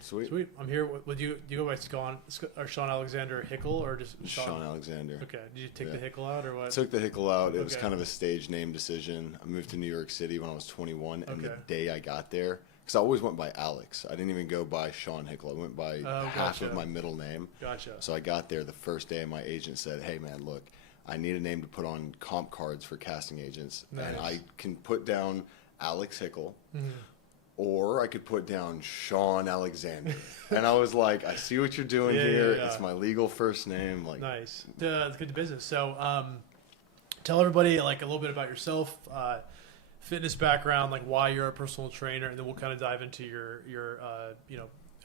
Sweet. I'm here with you. Do you go by Sean Alexander Hickle or just Sean Alexander? Okay. Did you take the Hickle out or what? Took the Hickle out. It was kind of a stage name decision. I moved to New York City when I was 21, and the day I got there, because I always went by Alex. I didn't even go by Sean Hickle. I went by half of my middle name. Gotcha. So I got there the first day, and my agent said, "Hey, man, look, I need a name to put on comp cards for casting agents, and I can put down Alex Hickle." Mm-hmm. Or I could put down Sean Alexander. And I was like, I see what you're doing here. Yeah. It's my legal first name. Like, nice. Good business. So tell everybody like a little bit about yourself, fitness background, like why you're a personal trainer, and then we'll kind of dive into your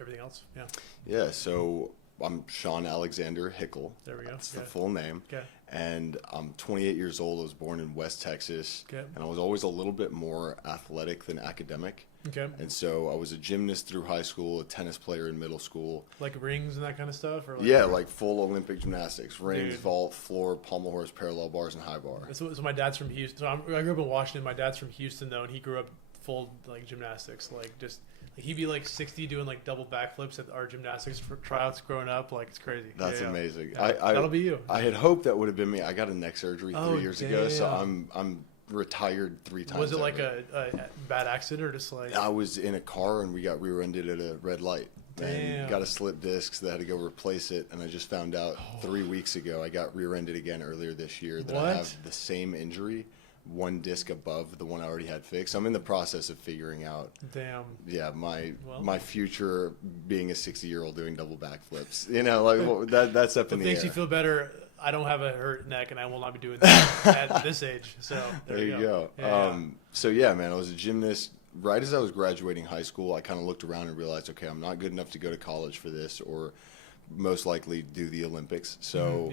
everything else. Yeah. Yeah, so I'm Sean Alexander Hickle. There we go. That's the full name. Okay. And I'm 28 years old. I was born in West Texas. Okay. And I was always a little bit more athletic than academic. Okay. And so I was a gymnast through high school, a tennis player in middle school. Like rings and that kind of stuff? Or like full Olympic gymnastics. Rings, vault, floor, pommel horse, parallel bars, and high bar. So my dad's from Houston. So I grew up in Washington. My dad's from Houston, though, and he grew up full like gymnastics. He'd be like 60 doing like double backflips at our gymnastics tryouts growing up. Like, it's crazy. That's amazing. Yeah. That'll be you. I had hoped that would have been me. I got a neck surgery 3 years ago, so I'm retired 3 times. Was it like a bad accident or just like? I was in a car and we got rear-ended at a red light. And got a slip disc, so they had to go replace it. And I just found out 3 weeks ago I got rear-ended again earlier this year that I have the same injury, one disc above the one I already had fixed. I'm in the process of figuring out. Damn. Yeah, my future being a 60-year-old doing double backflips. You know, like that's up in the air. It makes you feel better. I don't have a hurt neck, and I will not be doing that at this age. So there you go. So yeah, man, I was a gymnast. Right as I was graduating high school, I kind of looked around and realized, okay, I'm not good enough to go to college for this, or most likely do the Olympics. So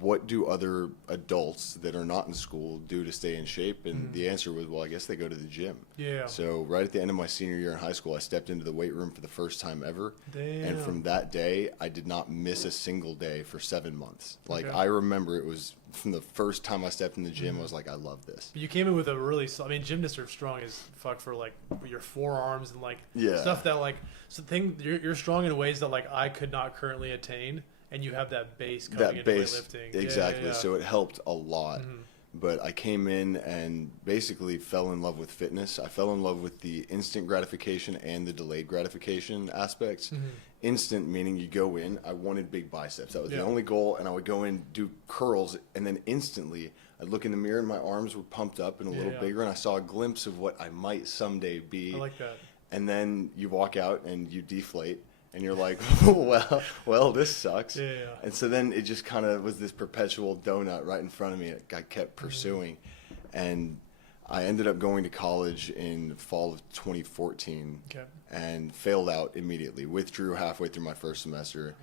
what do other adults that are not in school do to stay in shape? And the answer was, well, I guess they go to the gym. Yeah. So right at the end of my senior year in high school, I stepped into the weight room for the first time ever. Damn. And from that day, I did not miss a single day for 7 months. Like, I remember it was from the first time I stepped in the gym, I was like, I love this. You came in with a really, gymnasts are strong as fuck for like your forearms and like stuff that like, you're strong in ways that like I could not currently attain. And you have that base coming into weightlifting. Exactly. So it helped a lot. Mm-hmm. But I came in and basically fell in love with fitness. I fell in love with the instant gratification and the delayed gratification aspects. Mm-hmm. Instant meaning you go in, I wanted big biceps. That was the only goal. And I would go in, do curls, and then instantly I'd look in the mirror and my arms were pumped up and a little bigger. And I saw a glimpse of what I might someday be. I like that. And then you walk out and you deflate. And you're like, well, this sucks. Yeah. And so then it just kind of was this perpetual donut right in front of me. I kept pursuing. And I ended up going to college in fall of 2014 and failed out immediately. Withdrew halfway through my first semester.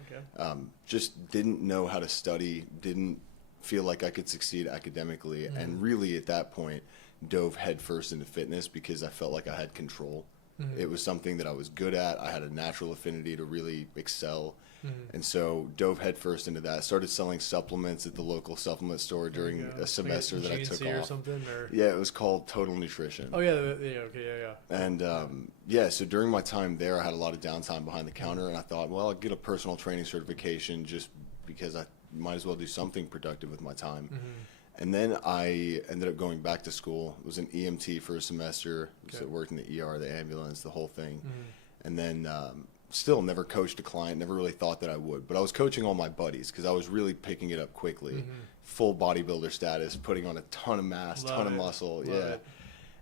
Just didn't know how to study, didn't feel like I could succeed academically. And really at that point dove headfirst into fitness because I felt like I had control. Mm-hmm. It was something that I was good at. I had a natural affinity to really excel. Mm-hmm. And so dove headfirst into that. Started selling supplements at the local supplement store during a semester that I took off. Or something, or? Yeah, it was called Total Nutrition. Oh, yeah. And, so during my time there, I had a lot of downtime behind the counter, and I thought, well, I'll get a personal training certification just because I might as well do something productive with my time. Mm-hmm. And then I ended up going back to school. It was an EMT for a semester. So I worked in the ER, the ambulance, the whole thing. Mm-hmm. And then still never coached a client, never really thought that I would. But I was coaching all my buddies because I was really picking it up quickly. Mm-hmm. Full bodybuilder status, putting on a ton of mass, ton of muscle. Love it.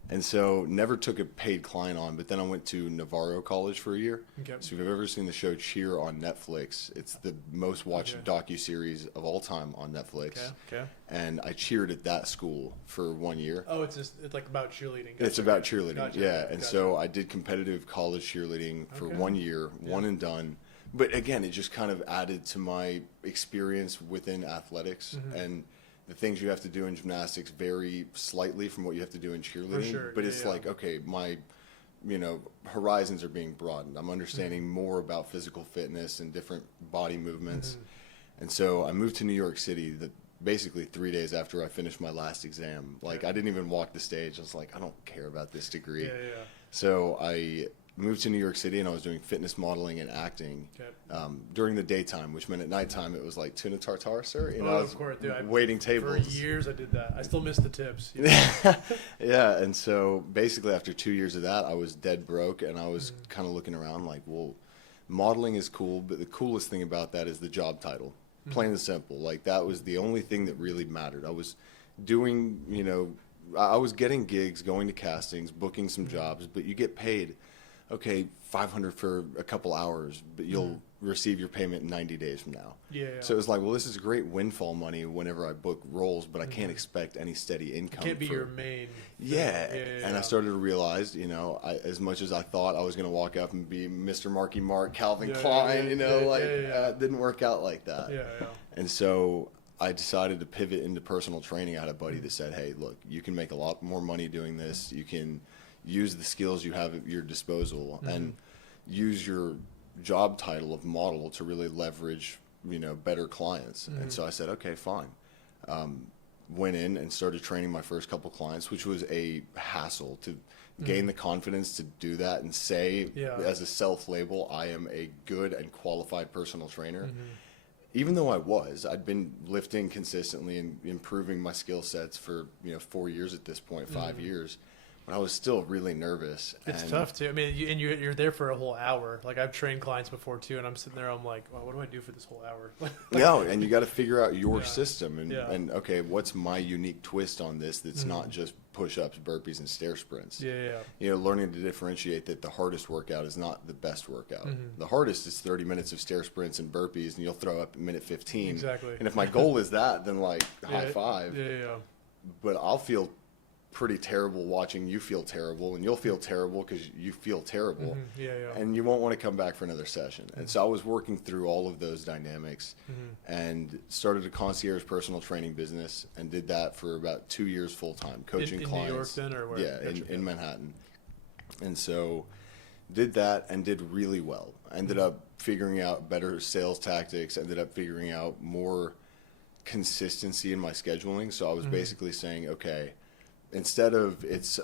And so never took a paid client on, but then I went to Navarro College for a year. Okay. So if you've ever seen the show Cheer on Netflix, it's the most watched docuseries of all time on Netflix. Okay. And I cheered at that school for 1 year. Oh, it's like about cheerleading. It's about cheerleading, And so I did competitive college cheerleading for 1 year, one and done. But again, it just kind of added to my experience within athletics and the things you have to do in gymnastics vary slightly from what you have to do in cheerleading. For sure. But it's like, okay, my horizons are being broadened. I'm understanding more about physical fitness and different body movements. And so I moved to New York City basically 3 days after I finished my last exam. Like, I didn't even walk the stage. I was like, I don't care about this degree. So I moved to New York City, and I was doing fitness modeling and acting during the daytime, which meant at nighttime it was like tuna tartare, sir. I was of course, dude. waiting tables. For years I did that. I still miss the tips. Yeah, and so basically after 2 years of that, I was dead broke, and I was kind of looking around like, well, modeling is cool, but the coolest thing about that is the job title. Plain and simple. Like, that was the only thing that really mattered. I was doing, I was getting gigs, going to castings, booking some jobs, but you get paid, okay, $500 for a couple hours, but you'll receive your payment 90 days from now. So it was like, well, this is great windfall money whenever I book roles, but I can't expect any steady income. It can't be your main. And I started to realize, as much as I thought I was going to walk up and be Mr. Marky Mark, Calvin Klein, it didn't work out like that. And so I decided to pivot into personal training. I had a buddy that said, hey, look, you can make a lot more money doing this. You can use the skills you have at your disposal and use your job title of model to really leverage, better clients. And so I said, okay, fine. Went in and started training my first couple clients, which was a hassle to gain the confidence to do that and say as a self-label, I am a good and qualified personal trainer. Even though I'd been lifting consistently and improving my skill sets for 4 years at this point, 5 years. But I was still really nervous. It's tough too. I mean, you're there for a whole hour. Like, I've trained clients before too, and I'm sitting there. I'm like, well, what do I do for this whole hour? No, and you got to figure out your system and okay, what's my unique twist on this? That's not just push-ups, burpees, and stair sprints. Learning to differentiate that the hardest workout is not the best workout. The hardest is 30 minutes of stair sprints and burpees, and you'll throw up at minute 15. Exactly. And if my goal is that, then high five. But I'll feel pretty terrible watching you feel terrible, and you'll feel terrible because you feel terrible, and you won't want to come back for another session. And so I was working through all of those dynamics and started a concierge personal training business and did that for about 2 years full time, coaching clients. In New York then, or where? Yeah, in Manhattan. And so did that and did really well. Ended up figuring out better sales tactics, ended up figuring out more consistency in my scheduling. So I was basically saying, okay, instead of it's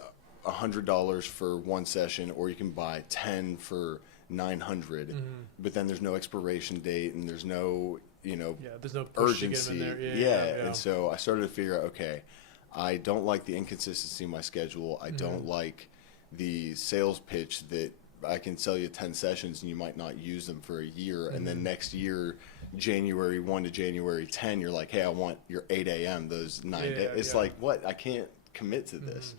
$100 for one session, or you can buy 10 for $900, but then there's no expiration date and there's no, there's no push urgency. To get them in there. And so I started to figure out, okay, I don't like the inconsistency in my schedule. I don't like the sales pitch that I can sell you 10 sessions and you might not use them for a year. And then next year, January 1 to January 10, you're like, hey, I want your 8 a.m. those 9 days. It's like, what? I can't commit to this.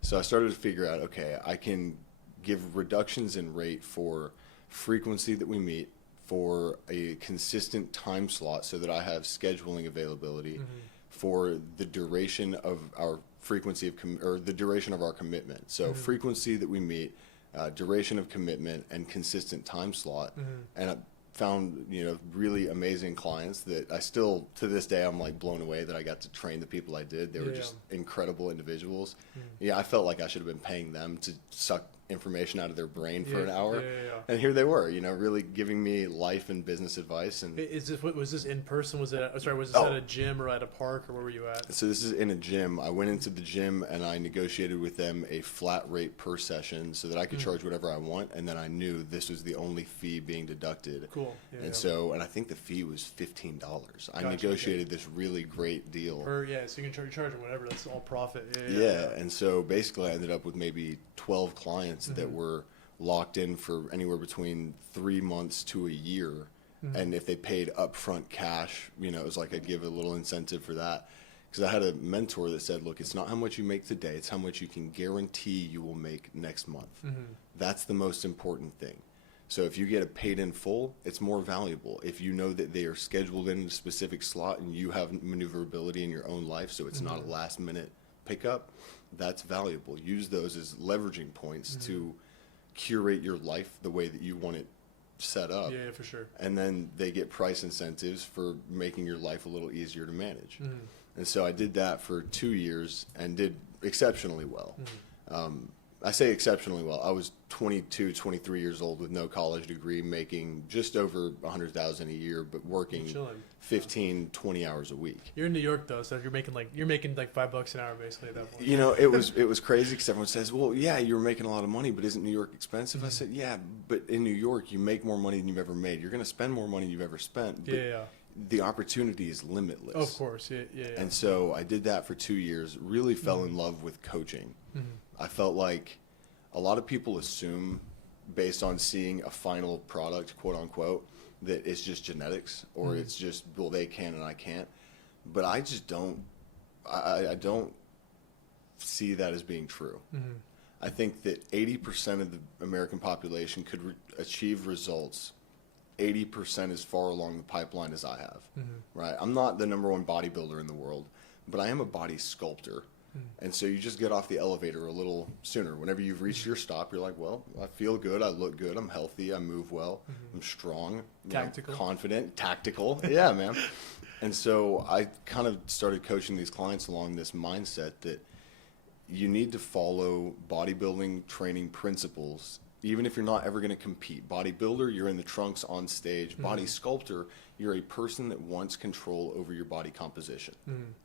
So I started to figure out, okay, I can give reductions in rate for frequency that we meet, for a consistent time slot so that I have scheduling availability, for the duration of our frequency of or the duration of our commitment. So frequency that we meet, duration of commitment, and consistent time slot. And I found, really amazing clients that I still, to this day, I'm like blown away that I got to train the people I did. They were just incredible individuals. I felt like I should have been paying them to suck information out of their brain for an hour. And here they were, really giving me life and business advice. And was this in person? Was this at a gym or at a park, or where were you at? So this is in a gym. I went into the gym and I negotiated with them a flat rate per session so that I could charge whatever I want, and then I knew this was the only fee being deducted. Cool. And I think the fee was $15. I negotiated this really great deal. So you can charge them whatever. That's all profit. And so basically I ended up with maybe 12 clients that were locked in for anywhere between 3 months to a year. And if they paid upfront cash, it was like I'd give a little incentive for that. Because I had a mentor that said, look, it's not how much you make today, it's how much you can guarantee you will make next month. That's the most important thing. So if you get it paid in full, it's more valuable. If you know that they are scheduled in a specific slot and you have maneuverability in your own life, so it's not a last minute pickup, that's valuable. Use those as leveraging points to curate your life the way that you want it set up. Yeah, for sure. And then they get price incentives for making your life a little easier to manage. And so I did that for 2 years and did exceptionally well. I say exceptionally well. I was 22, 23 years old with no college degree, making just over $100,000 a year, but working 15, 20 hours a week. You're in New York though, so you're making like $5 an hour basically at that point. You know, it was crazy because everyone says, "Well, yeah, you're making a lot of money, but isn't New York expensive?" I said, "Yeah, but in New York, you make more money than you've ever made. You're going to spend more money than you've ever spent. But the opportunity is limitless." Of course, yeah. And so I did that for 2 years. Really fell in love with coaching. I felt like a lot of people assume, based on seeing a final product, quote unquote, that it's just genetics or it's just, well, they can and I can't. But I just don't, I don't see that as being true. I think that 80% of the American population could achieve results 80% as far along the pipeline as I have, right? I'm not the number one bodybuilder in the world, but I am a body sculptor. And so you just get off the elevator a little sooner. Whenever you've reached your stop, you're like, well, I feel good, I look good, I'm healthy, I move well, I'm strong, tactical, confident, tactical. Yeah, man. And so I kind of started coaching these clients along this mindset that you need to follow bodybuilding training principles, even if you're not ever going to compete. Bodybuilder, you're in the trunks on stage. Body sculptor, you're a person that wants control over your body composition.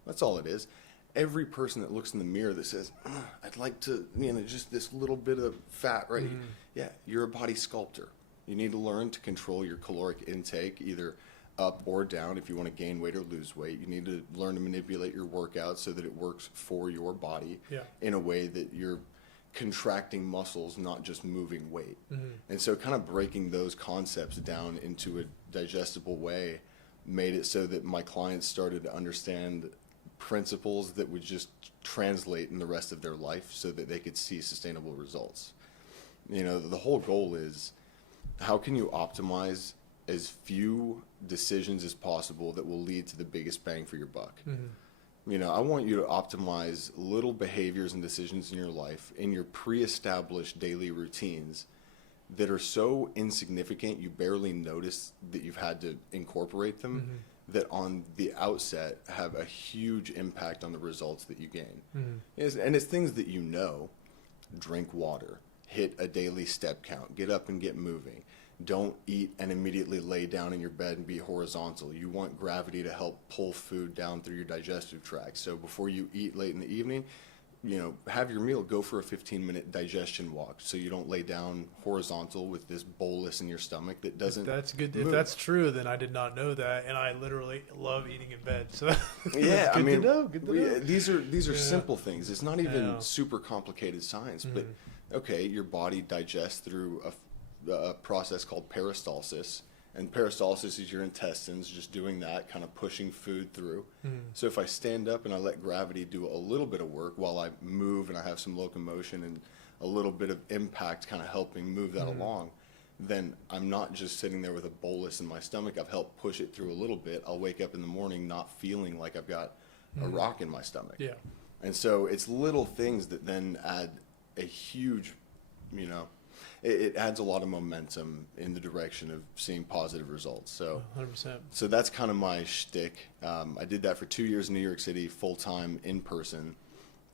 That's all it is. Every person that looks in the mirror that says, I'd like to, just this little bit of fat right here. Yeah, you're a body sculptor. You need to learn to control your caloric intake, either up or down. If you want to gain weight or lose weight, you need to learn to manipulate your workout so that it works for your body in a way that you're contracting muscles, not just moving weight. And so kind of breaking those concepts down into a digestible way made it so that my clients started to understand principles that would just translate in the rest of their life so that they could see sustainable results. The whole goal is, how can you optimize as few decisions as possible that will lead to the biggest bang for your buck? I want you to optimize little behaviors and decisions in your life, in your pre-established daily routines that are so insignificant you barely notice that you've had to incorporate them, that on the outset have a huge impact on the results that you gain. And it's things that drink water, hit a daily step count, get up and get moving. Don't eat and immediately lay down in your bed and be horizontal. You want gravity to help pull food down through your digestive tract. So before you eat late in the evening, have your meal, go for a 15-minute digestion walk so you don't lay down horizontal with this bolus in your stomach that doesn't That's good. move. If that's true, then I did not know that, and I literally love eating in bed. So yeah, good to know. These are simple things. It's not even super complicated science, but okay, your body digests through a process called peristalsis. And peristalsis is your intestines just doing that, kind of pushing food through. So if I stand up and I let gravity do a little bit of work while I move and I have some locomotion and a little bit of impact kind of helping move that along, then I'm not just sitting there with a bolus in my stomach. I've helped push it through a little bit. I'll wake up in the morning not feeling like I've got a rock in my stomach. Yeah. And so it's little things that then add a huge, it adds a lot of momentum in the direction of seeing positive results. So 100%. So that's kind of my shtick. I did that for 2 years in New York City, full-time, in person.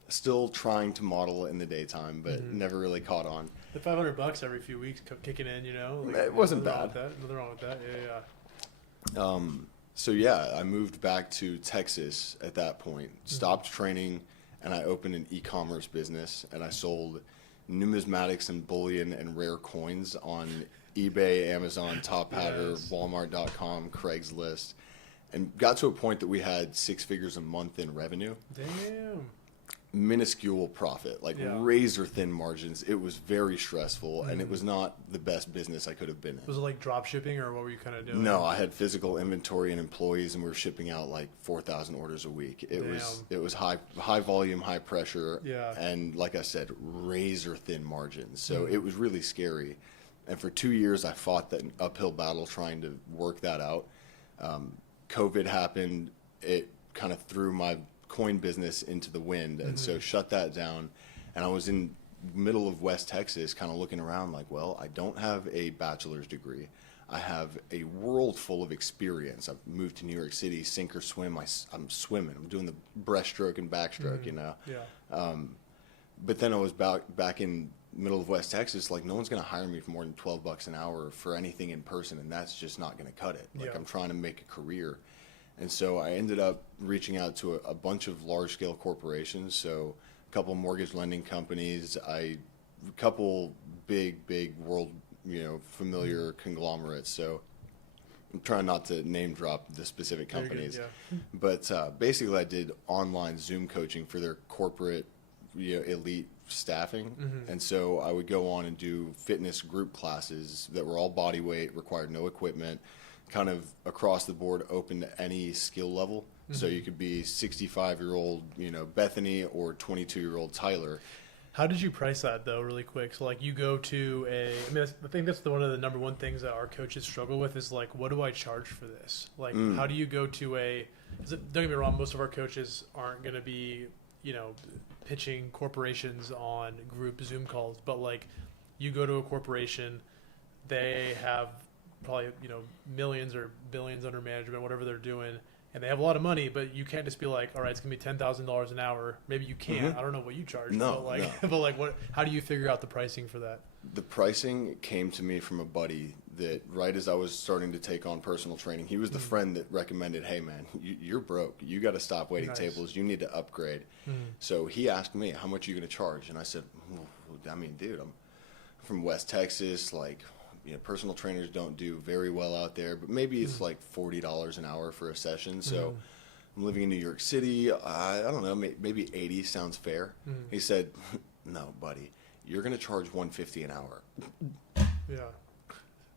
Still trying to model in the daytime, but never really caught on. The $500 every few weeks kicking in, it wasn't bad. Nothing wrong with that. Yeah. So yeah, I moved back to Texas at that point, stopped training, and I opened an e-commerce business, and I sold numismatics and bullion and rare coins on eBay, Amazon, Top Hatter, Walmart.com, Craigslist, and got to a point that we had 6 figures a month in revenue. Damn. Minuscule profit, razor thin margins. It was very stressful, and it was not the best business I could have been in. Was it like drop shipping, or what were you kind of doing? No, I had physical inventory and employees, and we were shipping out 4,000 orders a week. It was high volume, high pressure, and like I said, razor thin margins. So it was really scary. And for 2 years, I fought that uphill battle trying to work that out. COVID happened. It kind of threw my coin business into the wind, and so shut that down. And I was in middle of West Texas kind of looking around well, I don't have a bachelor's degree. I have a world full of experience. I've moved to New York City, sink or swim. I'm swimming. I'm doing the breaststroke and backstroke, But then I was back in middle of West Texas, like no one's going to hire me for more than $12 an hour for anything in person, and that's just not going to cut it. Like I'm trying to make a career. And so I ended up reaching out to a bunch of large scale corporations. So a couple mortgage lending companies, a couple big world, familiar conglomerates. So I'm trying not to name drop the specific companies, but basically I did online Zoom coaching for their corporate, elite staffing. And so I would go on and do fitness group classes that were all body weight, required no equipment, kind of across the board, open to any skill level. So you could be 65-year-old, Bethany, or 22-year-old Tyler. How did you price that though, really quick? So like you go to I think that's one of the number one things that our coaches struggle with is like, what do I charge for this? Like, how do you go to don't get me wrong, most of our coaches aren't going to be, pitching corporations on group Zoom calls, but like you go to a corporation, they have probably, millions or billions under management, whatever they're doing. And they have a lot of money, but you can't just be like, all right, it's gonna be $10,000 an hour. Maybe you can. I don't know what you charge. No, but like, what? How do you figure out the pricing for that? The pricing came to me from a buddy that right as I was starting to take on personal training, he was the friend that recommended, hey man, you're broke. You got to stop waiting tables. You need to upgrade. So he asked me, how much are you gonna charge? And I said, dude, I'm from West Texas, like. Personal trainers don't do very well out there, but maybe it's like $40 an hour for a session. So I'm living in New York City. I don't know, maybe 80 sounds fair. He said, no, buddy, you're going to charge $150 an hour. Yeah.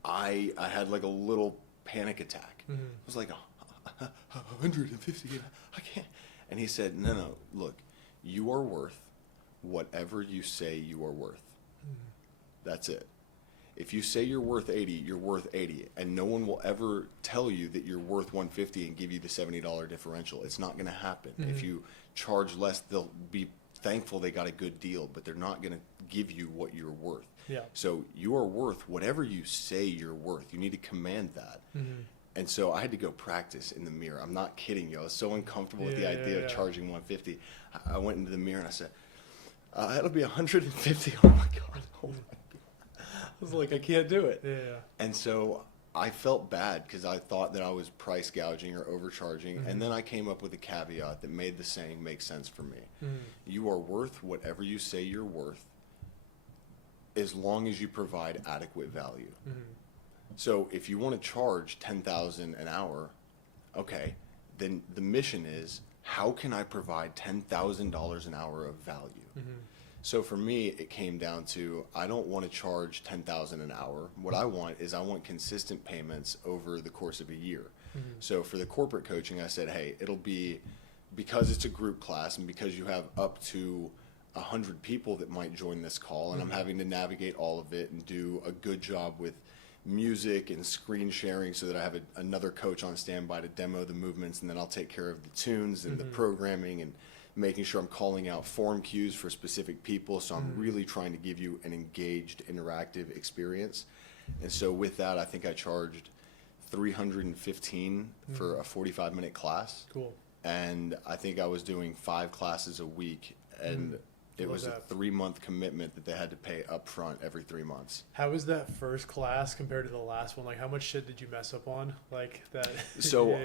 I had like a little panic attack. I was like, 150, I can't. And he said, no, look, you are worth whatever you say you are worth. That's it. If you say you're worth 80, you're worth 80, and no one will ever tell you that you're worth 150 and give you the $70 differential. It's not going to happen. If you charge less, they'll be thankful they got a good deal, but they're not going to give you what you're worth. Yeah. So you are worth whatever you say you're worth. You need to command that. And so I had to go practice in the mirror. I'm not kidding you. I was so uncomfortable with the idea of charging 150. I went into the mirror and I said, it'll be 150. Oh my God. Oh my God. I was like, I can't do it. Yeah. And so I felt bad because I thought that I was price gouging or overcharging. And then I came up with a caveat that made the saying make sense for me. You are worth whatever you say you're worth as long as you provide adequate value. So if you want to charge $10,000 an hour, okay, then the mission is, how can I provide $10,000 an hour of value? So for me, it came down to, I don't want to charge $10,000 an hour. What I want consistent payments over the course of a year. So for the corporate coaching, I said, hey, it'll be, because it's a group class and because you have up to 100 people that might join this call, and I'm having to navigate all of it and do a good job with music and screen sharing so that I have another coach on standby to demo the movements, and then I'll take care of the tunes and the programming and making sure I'm calling out form cues for specific people. So I'm really trying to give you an engaged, interactive experience. And so with that, I think I charged $315 for a 45-minute class. Cool. And I think I was doing 5 classes a week, and it was a 3-month commitment that they had to pay up front every 3 months. How was that first class compared to the last one? Like, how much shit did you mess up on? Like that. So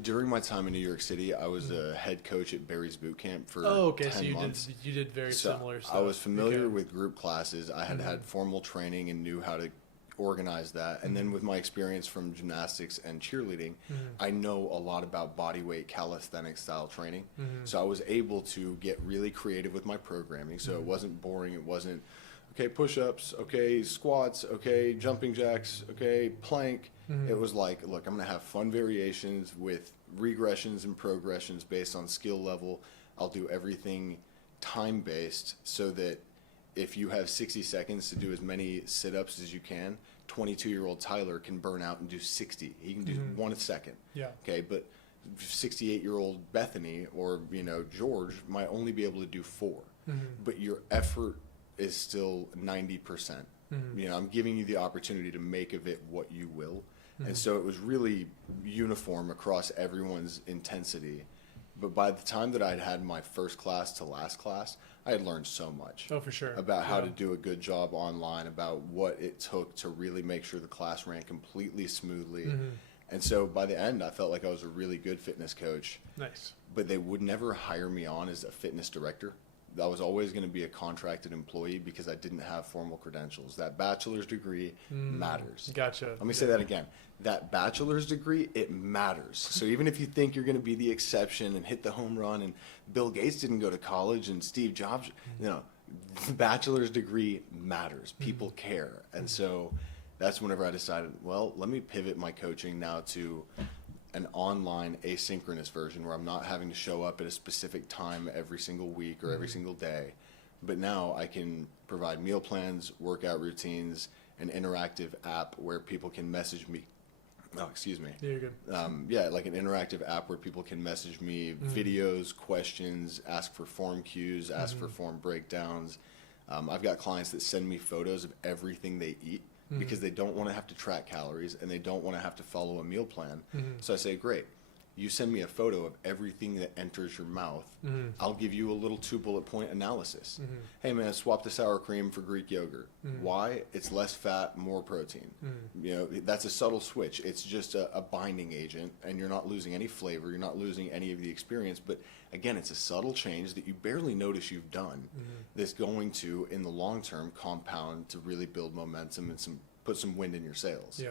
during my time in New York City, I was a head coach at Barry's Boot Camp for 10 months. You did very similar stuff. I was familiar with group classes. I had had formal training and knew how to organize that. And then with my experience from gymnastics and cheerleading, I know a lot about body weight calisthenics style training. So I was able to get really creative with my programming. So it wasn't boring. It wasn't, okay, push-ups, okay, squats, okay, jumping jacks, okay, plank. It was like, look, I'm going to have fun variations with regressions and progressions based on skill level. I'll do everything time-based so that if you have 60 seconds to do as many sit-ups as you can, 22-year-old Tyler can burn out and do 60. He can do 1 second. Yeah. Okay, but 68-year-old Bethany or, George might only be able to do 4. But your effort is still 90%. I'm giving you the opportunity to make of it what you will. And so it was really uniform across everyone's intensity. But by the time that I'd had my first class to last class, I had learned so much. Oh, for sure. About how to do a good job online, about what it took to really make sure the class ran completely smoothly. Mm-hmm. And so by the end, I felt like I was a really good fitness coach. Nice. But they would never hire me on as a fitness director. I was always going to be a contracted employee because I didn't have formal credentials. That bachelor's degree matters. Gotcha. Let me say that again. That bachelor's degree, it matters. So even if you think you're going to be the exception and hit the home run, and Bill Gates didn't go to college and Steve Jobs, the bachelor's degree matters. People care. And so that's whenever I decided, well, let me pivot my coaching now to an online asynchronous version where I'm not having to show up at a specific time every single week or every single day. But now I can provide meal plans, workout routines, an interactive app where people can message me. Oh, excuse me. Yeah, you're good. Like an interactive app where people can message me videos, questions, ask for form cues, ask for form breakdowns. I've got clients that send me photos of everything they eat because they don't want to have to track calories and they don't want to have to follow a meal plan. So I say, great. You send me a photo of everything that enters your mouth. I'll give you a little 2-bullet point analysis. Hey man, swap the sour cream for Greek yogurt. Why? It's less fat, more protein. That's a subtle switch. It's just a binding agent, and you're not losing any flavor. You're not losing any of the experience. But again, it's a subtle change that you barely notice you've done. That's going to, in the long term, compound to really build momentum and put some wind in your sails. Yeah.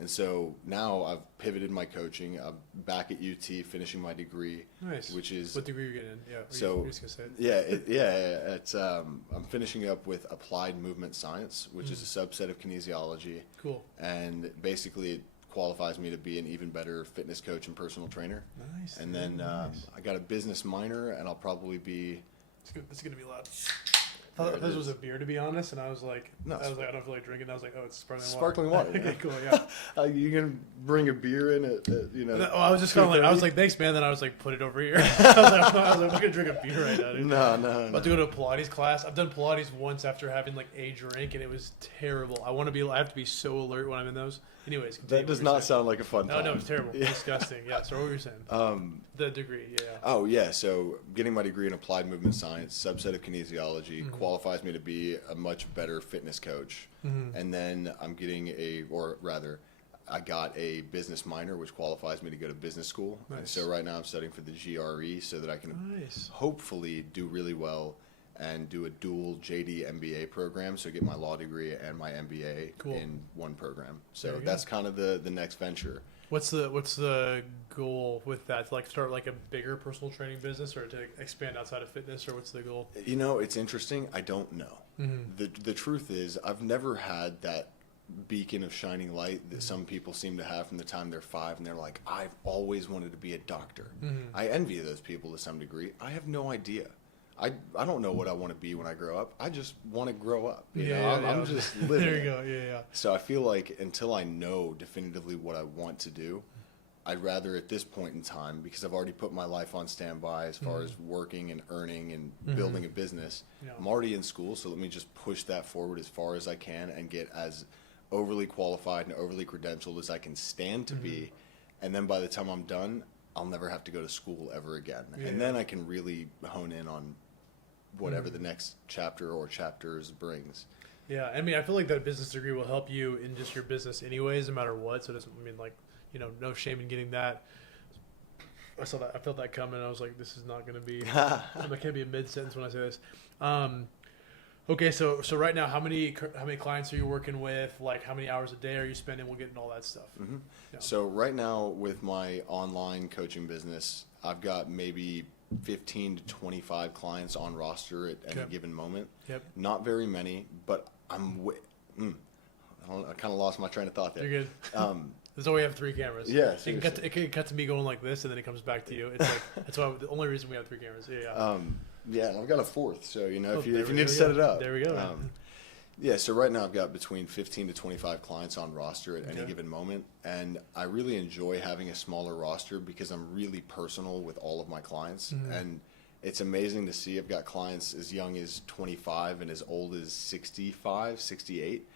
And so now I've pivoted my coaching. I'm back at UT finishing my degree. Nice. Which is what degree are you getting? Yeah. So just gonna say it? It's I'm finishing up with applied movement science, which is a subset of kinesiology. Cool. And basically it qualifies me to be an even better fitness coach and personal trainer. Nice. And then I got a business minor, and I'll probably be. It's gonna be loud. I thought this was a beer, to be honest, and I was like, I don't feel like drinking. I was like, oh, it's sparkling water. Okay, cool, yeah. You gonna bring a beer in at I was just kind of like, I was like, thanks, man. Then I was like, put it over here. I was like, I'm not gonna drink a beer right now, dude. No. I'm about to go to a Pilates class. I've done Pilates once after having like a drink, and it was terrible. I have to be so alert when I'm in those. Anyways, that does not sound like a fun time. No, it's terrible. Yeah. Disgusting. Yeah. So what were you saying? The degree. Yeah. Oh yeah. So getting my degree in applied movement science, subset of kinesiology, qualifies me to be a much better fitness coach. And then I'm getting I got a business minor, which qualifies me to go to business school. Nice. And so right now I'm studying for the GRE so that I can hopefully do really well and do a dual JD MBA program, so get my law degree and my MBA in one program. So that's kind of the next venture. What's the goal with that? To like start like a bigger personal training business, or to expand outside of fitness, or what's the goal? It's interesting. I don't know. The truth is, I've never had that beacon of shining light that some people seem to have from the time they're 5, and they're like, I've always wanted to be a doctor. I envy those people to some degree. I have no idea. I don't know what I want to be when I grow up. I just want to grow up. I'm just living. There you go. Yeah. So I feel like until I know definitively what I want to do, I'd rather at this point in time, because I've already put my life on standby as far as working and earning and building a business. I'm already in school, so let me just push that forward as far as I can and get as overly qualified and overly credentialed as I can stand to be. And then by the time I'm done, I'll never have to go to school ever again. And then I can really hone in on whatever the next chapter or chapters brings. Yeah, I mean, I feel like that business degree will help you in just your business anyways, no matter what. So it doesn't mean like, no shame in getting that. I felt that coming. I was like, this is not going to be, I can't be a mid-sentence when I say this. Okay, so right now, how many clients are you working with? Like, how many hours a day are you spending? We'll get into all that stuff. Yeah. So right now, with my online coaching business, I've got maybe 15 to 25 clients on roster at any given moment. Not very many, but I kind of lost my train of thought there. You're good. That's why we have 3 cameras. Yeah, it can cut to me going like this, and then it comes back to you. It's like that's why the only reason we have 3 cameras. Yeah, and I've got a 4th, so if you need to set it up. There we go. So right now I've got between 15 to 25 clients on roster at any given moment, and I really enjoy having a smaller roster because I'm really personal with all of my clients, and it's amazing to see I've got clients as young as 25 and as old as 65, 68.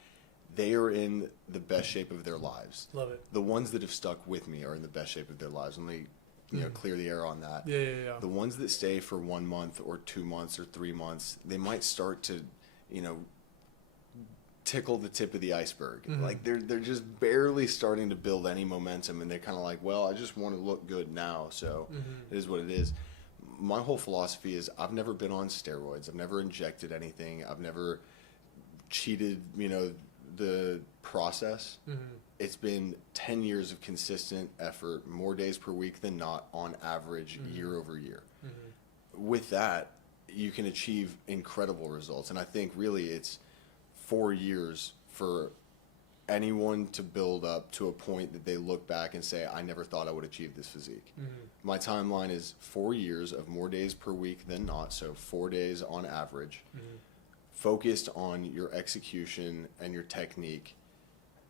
They are in the best shape of their lives. Love it. The ones that have stuck with me are in the best shape of their lives. Let me clear the air on that. Yeah. The ones that stay for 1 month or 2 months or 3 months, they might start to, tickle the tip of the iceberg. Like they're just barely starting to build any momentum, and they're kind of like, well, I just want to look good now, so it is what it is. My whole philosophy is I've never been on steroids. I've never injected anything. I've never cheated, the process. It's been 10 years of consistent effort, more days per week than not, on average, year over year. With that, you can achieve incredible results. And I think really it's 4 years for anyone to build up to a point that they look back and say, I never thought I would achieve this physique. My timeline is 4 years of more days per week than not, so 4 days on average, focused on your execution and your technique,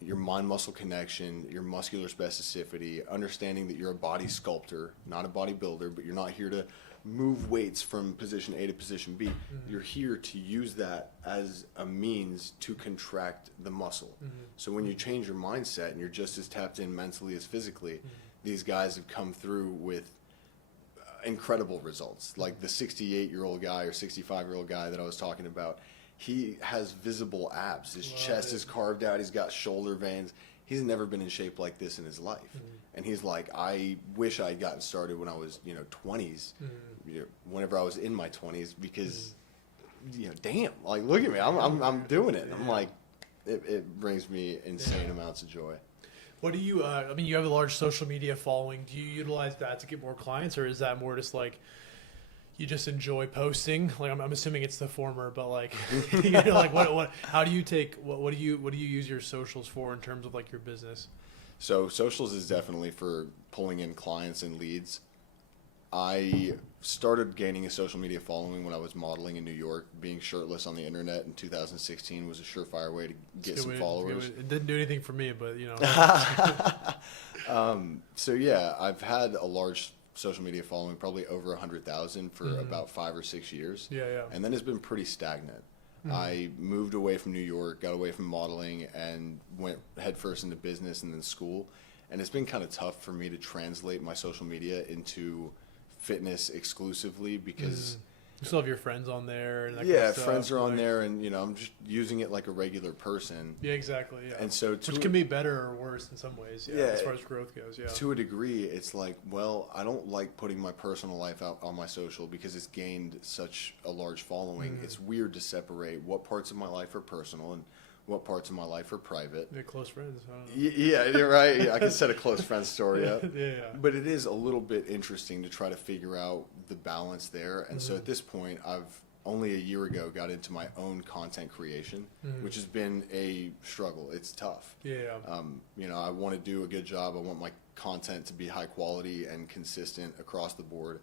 your mind-muscle connection, your muscular specificity, understanding that you're a body sculptor, not a bodybuilder, but you're not here to move weights from position A to position B. You're here to use that as a means to contract the muscle. So when you change your mindset and you're just as tapped in mentally as physically, these guys have come through with incredible results. Like the 68-year-old guy or 65-year-old guy that I was talking about, he has visible abs. His chest is carved out. He's got shoulder veins. He's never been in shape like this in his life. And he's like, I wish I had gotten started when I was, 20s, whenever I was in my 20s, because, damn, like, look at me. I'm doing it. I'm like, it brings me insane amounts of joy. What do you, you have a large social media following. Do you utilize that to get more clients, or is that more just like, you just enjoy posting? Like, I'm assuming it's the former, but like, like what, how do you take, what do you use your socials for in terms of like your business? So socials is definitely for pulling in clients and leads. I started gaining a social media following when I was modeling in New York. Being shirtless on the internet in 2016 was a surefire way to get some followers. It didn't do anything for me, but So yeah, I've had a large social media following, probably over 100,000 for about 5 or 6 years. Yeah. And then it's been pretty stagnant. I moved away from New York, got away from modeling, and went headfirst into business and then school. And it's been kind of tough for me to translate my social media into fitness exclusively because you still have your friends on there. And that yeah, kind of stuff. Friends are on there, and I'm just using it like a regular person. Yeah, exactly. Yeah, and so which can be better or worse in some ways. Yeah, as far as growth goes. Yeah, to a degree, it's like, well, I don't like putting my personal life out on my social because it's gained such a large following. It's weird to separate what parts of my life are personal and what parts of my life are private. They're close friends. I don't know. Yeah, you're right. Yeah, I can set a close friend story up. Yeah. But it is a little bit interesting to try to figure out the balance there. And so at this point, I've only a year ago got into my own content creation, which has been a struggle. It's tough. Yeah. I want to do a good job. I want my content to be high quality and consistent across the board.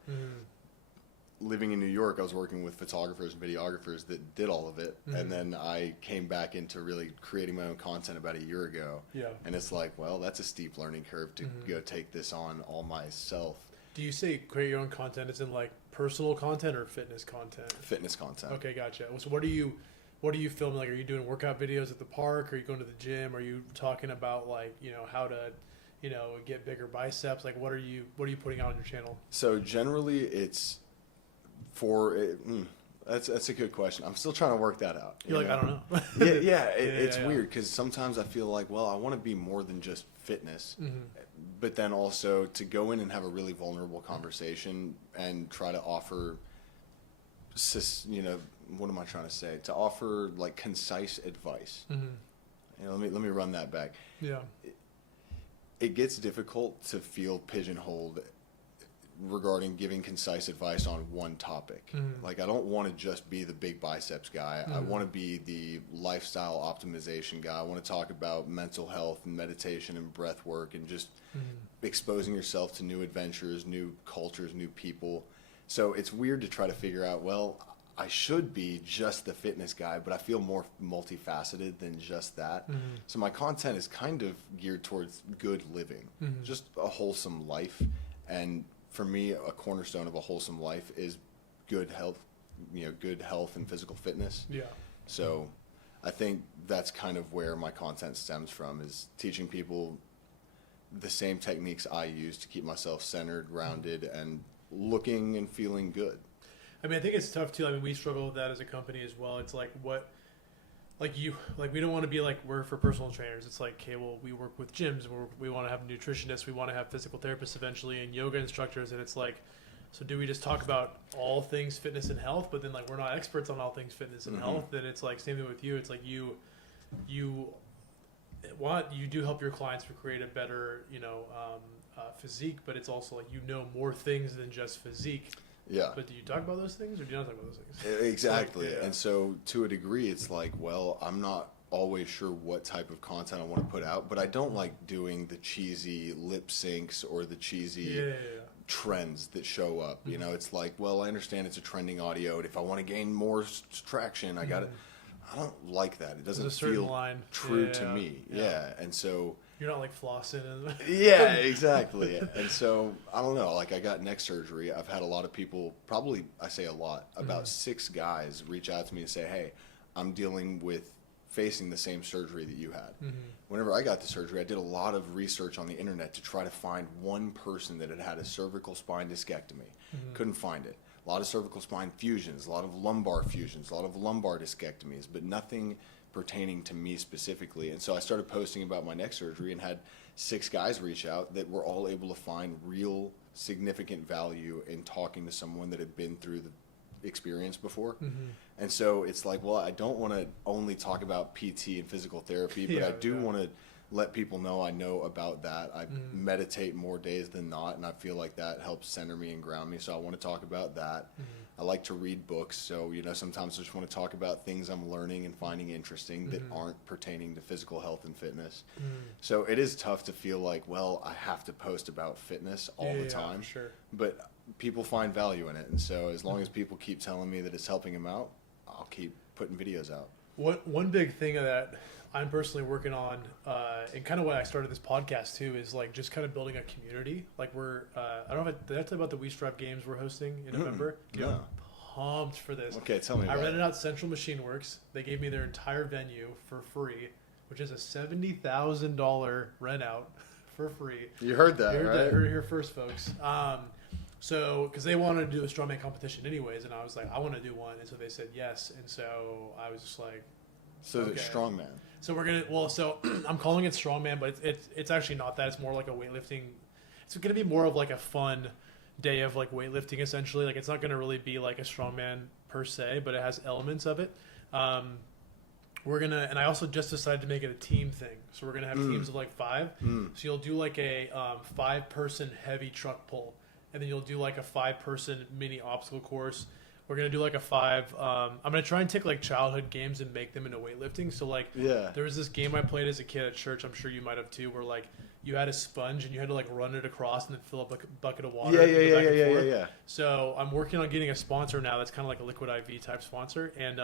Living in New York, I was working with photographers and videographers that did all of it. And then I came back into really creating my own content about a year ago. Yeah. And it's like, well, that's a steep learning curve to go take this on all myself. Do you say create your own content? It's in like personal content or fitness content? Fitness content. Okay, gotcha. So what do you film? Like, are you doing workout videos at the park? Are you going to the gym? Are you talking about like, how to, get bigger biceps? Like, what are you putting out on your channel? So generally it's that's a good question. I'm still trying to work that out. You're like, I don't know. It's weird because sometimes I feel like, well, I want to be more than just fitness, but then also to go in and have a really vulnerable conversation and try to offer, what am I trying to say? To offer like concise advice. Let me run that back. Yeah. It gets difficult to feel pigeonholed regarding giving concise advice on one topic. Like, I don't want to just be the big biceps guy. I want to be the lifestyle optimization guy. I want to talk about mental health and meditation and breath work and just exposing yourself to new adventures, new cultures, new people. So it's weird to try to figure out, well, I should be just the fitness guy, but I feel more multifaceted than just that. So my content is kind of geared towards good living, just a wholesome life. And for me, a cornerstone of a wholesome life is good health, and physical fitness. Yeah. So I think that's kind of where my content stems from, is teaching people the same techniques I use to keep myself centered, grounded, and looking and feeling good. I mean, I think it's tough too. I mean, we struggle with that as a company as well. It's like we don't want to be like, we're for personal trainers. It's like, okay, well, we work with gyms. We want to have nutritionists. We want to have physical therapists eventually and yoga instructors. And it's like, so do we just talk about all things fitness and health, but then like we're not experts on all things fitness and health? Then it's like same thing with you. It's like you do help your clients to create a better, physique, but it's also like, more things than just physique. Yeah. But do you talk about those things or do you not talk about those things? Exactly. Like, yeah. And so to a degree, it's like, well, I'm not always sure what type of content I want to put out, but I don't like doing the cheesy lip syncs or the cheesy trends that show up. You know, it's like, well, I understand it's a trending audio, and if I want to gain more traction, I got it. I don't like that. It doesn't feel true to me. Yeah. And so you're not like flossing. Yeah, exactly. And so I don't know. Like I got neck surgery. I've had a lot of people, probably I say a lot, about 6 guys reach out to me and say, "Hey, I'm dealing with facing the same surgery that you had." Whenever I got the surgery, I did a lot of research on the internet to try to find one person that had had a cervical spine discectomy. Couldn't find it. A lot of cervical spine fusions, a lot of lumbar fusions, a lot of lumbar discectomies, but nothing pertaining to me specifically. And so I started posting about my neck surgery and had 6 guys reach out that were all able to find real significant value in talking to someone that had been through the experience before. And so it's like, well, I don't want to only talk about PT and physical therapy, but I do want to let people know I know about that. I meditate more days than not, and I feel like that helps center me and ground me. So I want to talk about that. I like to read books, so sometimes I just want to talk about things I'm learning and finding interesting that aren't pertaining to physical health and fitness. So it is tough to feel like, well, I have to post about fitness all the time. Sure. But people find value in it, and so as long as people keep telling me that it's helping them out, I'll keep putting videos out. One big thing of that I'm personally working on, and kind of why I started this podcast too, is like just kind of building a community. Like I don't know if did I tell you about the We Strive games we're hosting in November? Yeah. I'm pumped for this. Okay, tell me about it. I rented out Central Machine Works. They gave me their entire venue for free, which is a $70,000 rent out for free. You heard that, right? Heard it here first, folks. So, because they wanted to do a strongman competition anyways, and I was like, I want to do one, and so they said yes, and so I was just like, so okay. It's strongman. So so I'm calling it strongman, but it's actually not that. It's more like a weightlifting. It's going to be more of like a fun day of like weightlifting essentially. Like it's not going to really be like a strongman per se, but it has elements of it. And I also just decided to make it a team thing. So we're gonna have teams of like 5. So you'll do like a 5-person heavy truck pull, and then you'll do like a 5-person mini obstacle course. We're gonna do like a 5. I'm gonna try and take like childhood games and make them into weightlifting. So like, there was this game I played as a kid at church. I'm sure you might have too, where like you had a sponge and you had to like run it across and then fill up like a bucket of water. Yeah. So I'm working on getting a sponsor now. That's kind of like a liquid IV type sponsor. And